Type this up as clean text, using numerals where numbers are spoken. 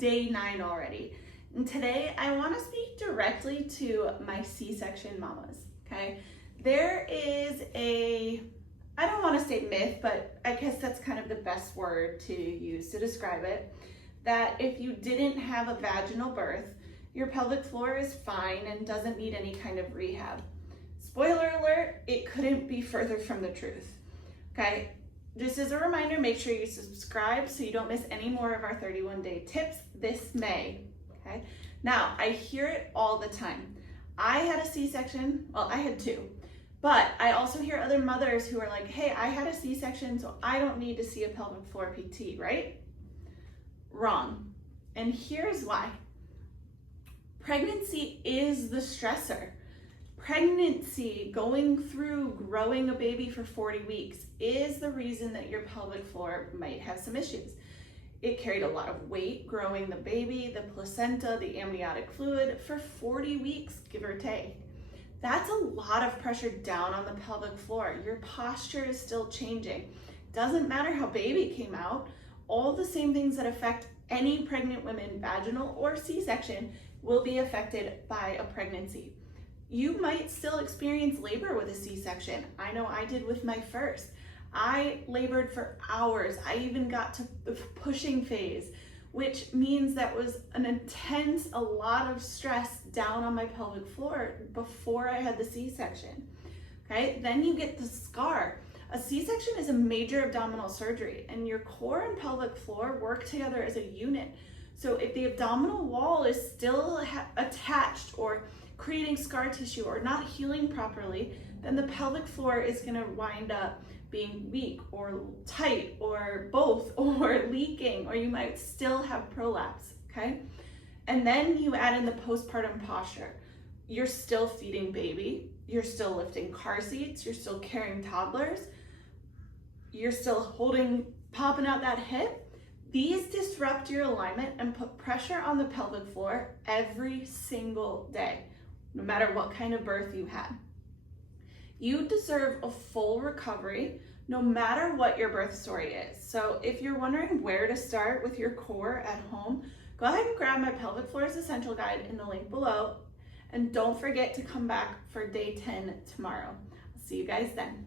day 9 already. And today I want to speak directly to my C-section mamas, okay? There is I don't want to say myth, but I guess that's kind of the best word to use to describe it, that if you didn't have a vaginal birth, your pelvic floor is fine and doesn't need any kind of rehab. Spoiler alert, it couldn't be further from the truth, okay? Just as a reminder, make sure you subscribe so you don't miss any more of our 31-day tips this May, okay? Now, I hear it all the time. I had a C-section, well, I had 2, but I also hear other mothers who are like, hey, I had a C-section, so I don't need to see a pelvic floor PT, right? Wrong. And here's why. Pregnancy is the stressor. Pregnancy, going through growing a baby for 40 weeks, is the reason that your pelvic floor might have some issues. It carried a lot of weight growing the baby, the placenta, the amniotic fluid for 40 weeks, give or take. That's a lot of pressure down on the pelvic floor. Your posture is still changing. Doesn't matter how baby came out, all the same things that affect any pregnant women, vaginal or C-section, will be affected by a pregnancy. You might still experience labor with a C-section. I know I did with my first. I labored for hours. I even got to the pushing phase, which means that was an intense, a lot of stress down on my pelvic floor before I had the C-section, okay? Then you get the scar. A C-section is a major abdominal surgery, and your core and pelvic floor work together as a unit. So if the abdominal wall is still attached or creating scar tissue or not healing properly, then the pelvic floor is gonna wind up being weak or tight or both or leaking, or you might still have prolapse, okay? And then you add in the postpartum posture. You're still feeding baby, you're still lifting car seats, you're still carrying toddlers, you're still popping out that hip. These disrupt your alignment and put pressure on the pelvic floor every single day, no matter what kind of birth you had. You deserve a full recovery, no matter what your birth story is. So if you're wondering where to start with your core at home, go ahead and grab my Pelvic Floors Essential Guide in the link below. And don't forget to come back for day 10 tomorrow. I'll see you guys then.